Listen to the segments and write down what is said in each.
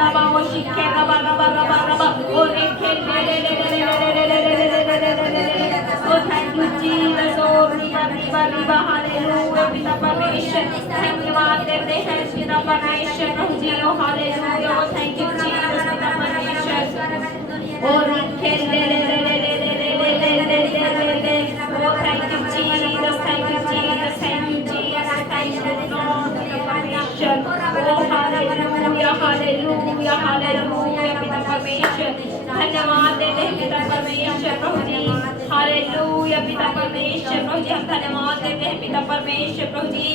रबा वो शिखे रबा रबा रबा रबा ओ रेखे ले ले ले ले ले ले ले ले ले ले ले ले ले ले। Oh thank you Jesus, oh riba riba riba hallelujah पिता परमेश्वर धन्यवाद देते हैं पिता परमेश्वर प्रभु जी oh hallelujah oh thank you Jesus पिता परमेश्वर oh रेखे ले ले ले ले ले ले ले ले ले ले ले oh thank you Jesus thank you Jesus thank you Jesus thank you Lord पिता परमेश्वर oh hallelujah hallelujah hallelujah पिता परमेश्वर धन्यवाद देते हैं पिता परमेश्वर प्रभु जी हालेलुया पिता परमेश्वर प्रभु जी हम धन्यवाद देते हैं पिता परमेश्वर प्रभु जी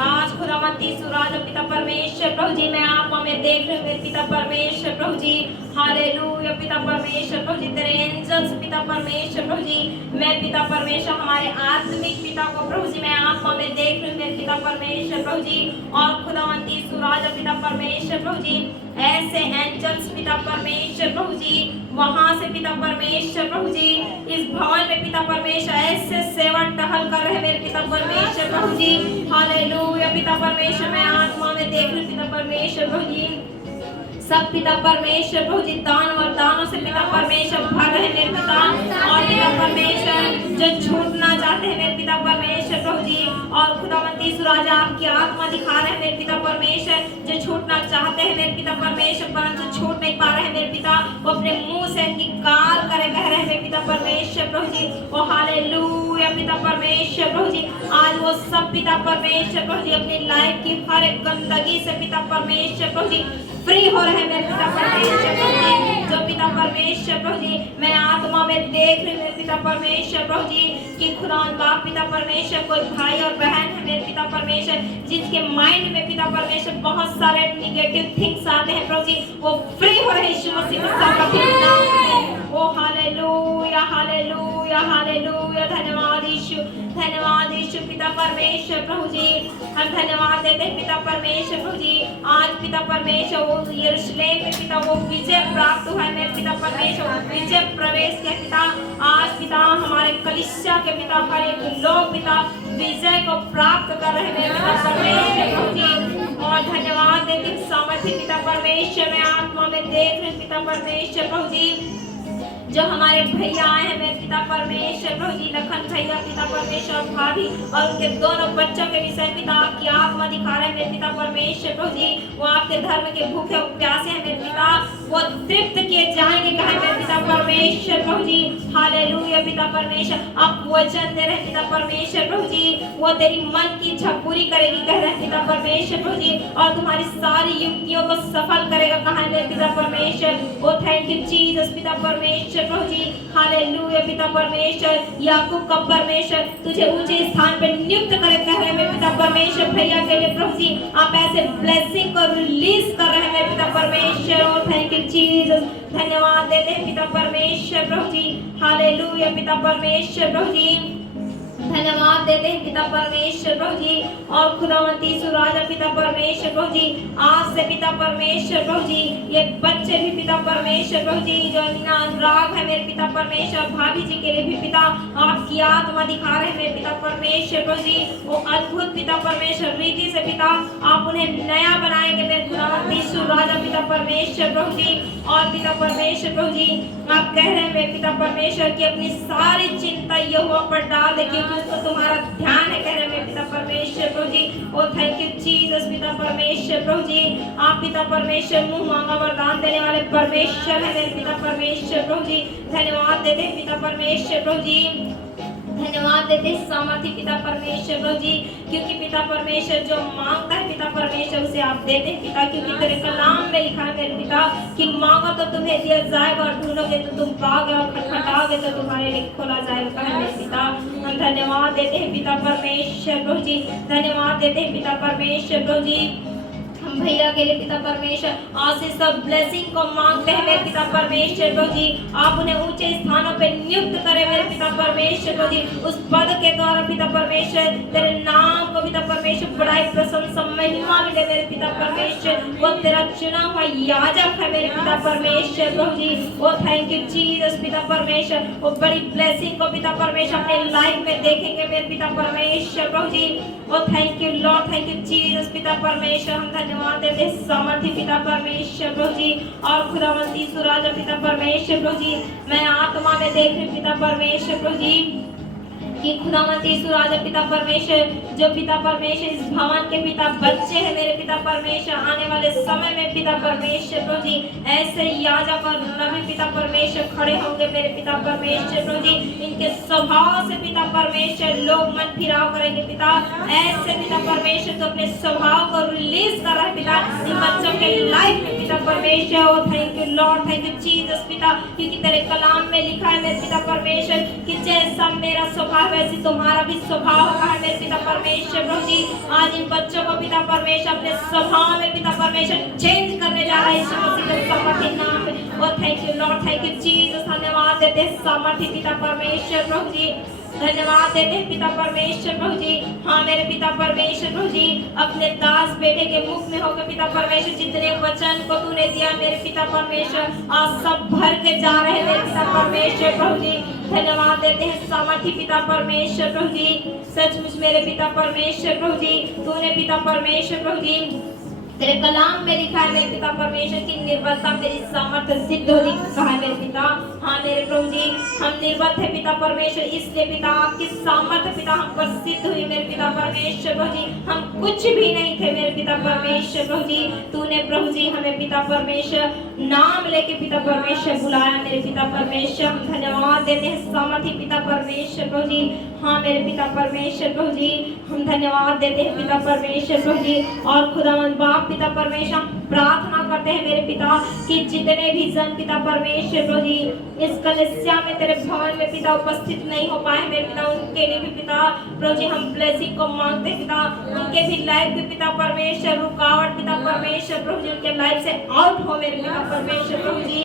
आज खुदावंती सुराज पिता परमेश्वर प्रभु जी मैं आप में देख रहे मेरे पिता परमेश्वर प्रभु जी हालेलुया पिता परमेश्वर प्रभु जी तेरे एंजल्स पिता परमेश्वर प्रभु जी मैं पिता परमेश्वर हमारे आत्मिक पिता को प्रभु जी मैं आप में देख रही मेरे पिता परमेश्वर प्रभु जी और खुदावंती सुराज पिता परमेश्वर प्रभु जी ऐसे एंजल्स पिता परमेश्वर प्रभु जी वहां से पिता परमेश्वर प्रभु जी इस भवन में पिता परमेश्वर ऐसे सेवा टहल कर रहे मेरे पिता परमेश्वर प्रभु जी हालेलुया पिता परमेश्वर मैं आत्मा में देख रही पिता परमेश्वर प्रभु जी सब पिता परमेश्वर प्रभु जी दान और दानों से पिता परमेश्वर भर रहे मेरे पिता और पिता परमेश्वर जो छूटना चाहते हैं मेरे पिता परमेश्वर प्रभु जी और खुदावंती सुराज आपकी आत्मा दिखा रहे हैं मेरे पिता परमेश्वर जो छूटना चाहते हैं मेरे पिता परमेश्वर परंतु छूट नहीं पा रहे हैं मेरे पिता वो अपने मुंह से अंगीकार करे कह रहे हैं मेरे पिता परमेश्वर प्रभु जी ओ हालेलुया पिता परमेश्वर प्रभु जी आज वो सब पिता परमेश्वर प्रभु जी अपनी लाइफ की हर एक गंदगी से पिता परमेश्वर प्रभु जी फ्री हो रहे हैं मेरे पिता परमेश्वर प्रभु जी जो पिता परमेश्वर प्रभु जी मैं आत्मा में देख रही मेरे पिता परमेश्वर प्रभु जी कि खुदा बाप पिता परमेश्वर कोई भाई और बहन है मेरे पिता परमेश्वर जिसके माइंड में पिता परमेश्वर बहुत सारे निगेटिव थिंग्स आते हैं प्रभु जी वो फ्री हो रहे यीशु मसीह के नाम में ओ हालेलुया हालेलुया हालेलुया धन्यवाद यीशु पिता परमेश्वर प्रभु जी हम धन्यवाद देते हैं पिता परमेश्वर प्रभु जी आज पिता परमेश्वर वो यरूशलेम में पिता वो विजय प्राप्त हुआ है मेरे पिता परमेश्वर विजय प्रवेश के पिता आज पिता हमारे कलीसिया के पिता हर एक लोग पिता विजय को प्राप्त कर रहे हैं मेरे पिता परमेश्वर प्रभु जी और धन्यवाद देते सामर्थ्य पिता परमेश्वर में आत्मा में देख रहे पिता परमेश्वर प्रभु जी जो हमारे भैया आए हैं मेरे पिता परमेश्वर प्रभु जी लखन भैया पिता परमेश्वर भाभी और उनके दोनों बच्चों के विषय पिता आपकी आत्मा दिखा रहे हैं मेरे पिता परमेश्वर प्रभु जी वो आपके धर्म के भूखे और प्यासे हैं मेरे पिता वो तृप्त किए जाएंगे कहे मेरे पिता परमेश्वर प्रभु जी हालेलुया पिता परमेश्वर आप वचन दे रहे पिता परमेश्वर प्रभु जी वो तेरी मन की इच्छा पूरी करेगी कह रहे पिता परमेश्वर प्रभु जी और तुम्हारी सारी युक्तियों को सफल करेगा कहा मेरे पिता परमेश्वर ओ थैंक यू जीसस पिता परमेश्वर प्रभु जी हालेलुया पिता परमेश्वर याकूब का परमेश्वर तुझे ऊंचे स्थान पर नियुक्त करे कह रहे मेरे पिता परमेश्वर भैया के लिए प्रभु जी आप ऐसे ब्लेसिंग को रिलीज कर रहे हैं मेरे पिता परमेश्वर और थैंक यू जीसस धन्यवाद देते हैं पिता परमेश्वर प्रभु जी हालेलुया पिता परमेश्वर प्रभु जी धन्यवाद देते हैं पिता परमेश्वर प्रभु जी और खुदावंती सुराजा पिता परमेश्वर प्रभु जी आज से पिता परमेश्वर प्रभु जी ये बच्चे भी पिता परमेश्वर प्रभु जी जो अनुराग है मेरे पिता परमेश्वर भाभी जी के लिए भी पिता आपकी आत्मा दिखा रहे हैं मेरे पिता परमेश्वर प्रभु जी वो अद्भुत पिता परमेश्वर रीति से पिता आप उन्हें नया बनाएंगे मेरे खुदावंती सुराजा पिता परमेश्वर प्रभु जी और पिता परमेश्वर प्रभु जी आप कह रहे हैं मेरे पिता परमेश्वर की अपनी सारी चिंता यहोवा पर डाल दे क्योंकि उसको तुम्हारा ध्यान है कह रहे मेरे पिता परमेश्वर प्रभु जी ओ थैंक यू जीसस पिता परमेश्वर प्रभु जी आप पिता परमेश्वर मुंह मांगा वरदान देने वाले परमेश्वर है मेरे पिता परमेश्वर प्रभु जी धन्यवाद देते हैं पिता परमेश्वर प्रभु जी धन्यवाद देते सामर्थ्य पिता परमेश्वर प्रभु जी क्योंकि पिता परमेश्वर जो मांगता है पिता परमेश्वर उसे आप देते हैं पिता क्योंकि तेरे कलाम में लिखा है मेरे पिता कि मांगो तो तुम्हें दिया जाएगा और ढूंढोगे तो तुम पाओगे और खटखटाओगे तो तुम्हारे लिए खोला जाएगा मेरे पिता हम धन्यवाद देते हैं पिता परमेश्वर प्रभु जी धन्यवाद देते हैं पिता परमेश्वर प्रभु जी हम भैया के लिए पिता परमेश्वर आज से सब ब्लेसिंग को मांगते हैं मेरे पिता परमेश्वर प्रभु जी आप उन्हें ऊंचे स्थानों पे नियुक्त करें मेरे पिता परमेश्वर प्रभु जी उस पद के द्वारा पिता परमेश्वर तेरे नाम को पिता परमेश्वर बड़ाई प्रशंसा महिमा मिले मेरे पिता परमेश्वर वो तेरा चुना हुआ याजक है मेरे पिता परमेश्वर प्रभु जी वो थैंक यू जीसस पिता परमेश्वर वो बड़ी ब्लेसिंग को पिता परमेश्वर अपने लाइफ में देखेंगे मेरे पिता परमेश्वर प्रभु जी वो thank you Lord thank you Jesus पिता परमेश्वर हम धन्यवाद धन्यवाद देते हैं सामर्थ्य पिता परमेश्वर प्रभु जी। और खुदावंती सुराजा पिता परमेश्वर प्रभु जी, मैं आत्मा में देख रही पिता परमेश्वर प्रभु जी कि खुदावंती सुराजा पिता परमेश्वर, जो पिता परमेश्वर इस भवन के पिता बच्चे हैं मेरे पिता परमेश्वर, आने वाले समय में पिता परमेश्वर प्रभु जी ऐसे याजक और नबी पिता परमेश्वर खड़े होंगे मेरे पिता परमेश्वर प्रभु जी। इनके स्वभाव से पिता परमेश्वर लोग मन फिराव करेंगे पिता। ऐसे पिता परमेश्वर तो अपने स्वभाव को रिलीज कर रहा है पिता इन बच्चों के लाइफ में पिता परमेश्वर। Oh thank you Lord, thank you Jesus पिता, क्योंकि तेरे कलाम में लिखा है मेरे पिता परमेश्वर कि जैसा मेरा स्वभाव वैसे तुम्हारा भी स्वभाव होगा है मेरे पिता परमेश्वर प्रभु जी। आज इन बच्चों को पिता परमेश्वर अपने स्वभाव में पिता परमेश्वर चेंज करने जा रहा है यीशु मसीह के सामर्थ्य नाम में। और thank you Lord, thank you Jesus, धन्यवाद देते हैं सामर्थ्य पिता परमेश्वर प्रभु जी, धन्यवाद देते हैं पिता परमेश्वर प्रभु जी। हाँ मेरे पिता परमेश्वर प्रभु जी, अपने दास बेटे के मुख में होकर पिता परमेश्वर जितने वचन को तूने दिया मेरे पिता परमेश्वर आज सब भर के जा रहे हैं मेरे पिता परमेश्वर प्रभु जी। धन्यवाद देते हैं सामर्थ्य पिता परमेश्वर प्रभु जी। सचमुच मेरे पिता परमेश्वर प्रभु जी, तूने पिता परमेश्वर प्रभु जी तेरे कलाम में लिखा है मेरे पिता परमेश्वर की निर्बलता मेरी सामर्थ्य सिद्ध होगी कहा है मेरे पिता। हाँ मेरे प्रभु जी, हम निर्बल थे पिता परमेश्वर, इसलिए पिता आपकी सामर्थ्य पिता हम पर सिद्ध हुई मेरे पिता परमेश्वर प्रभु जी। हम कुछ भी नहीं थे मेरे पिता परमेश्वर प्रभु जी, तूने प्रभु जी हमें पिता परमेश्वर नाम लेके पिता परमेश्वर बुलाया मेरे पिता परमेश्वर। हम धन्यवाद देते हैं सामर्थ्य पिता परमेश्वर प्रभु जी। हाँ मेरे पिता परमेश्वर प्रभु जी, हम धन्यवाद देते हैं पिता परमेश्वर प्रभु जी। और खुदावंद बाप पिता परमेश्वर प्रार्थना करते हैं मेरे पिता कि जितने भी जन पिता परमेश्वर प्रभु जी इस कलीसिया में तेरे भवन में पिता उपस्थित नहीं हो पाए मेरे पिता, उनके लिए भी पिता प्रभु जी हम ब्लेसिंग को मांगते पिता। उनके भी लाइफ में पिता परमेश्वर रुकावट पिता परमेश्वर प्रभु जी उनके लाइफ से आउट हो मेरे पिता परमेश्वर प्रभु जी।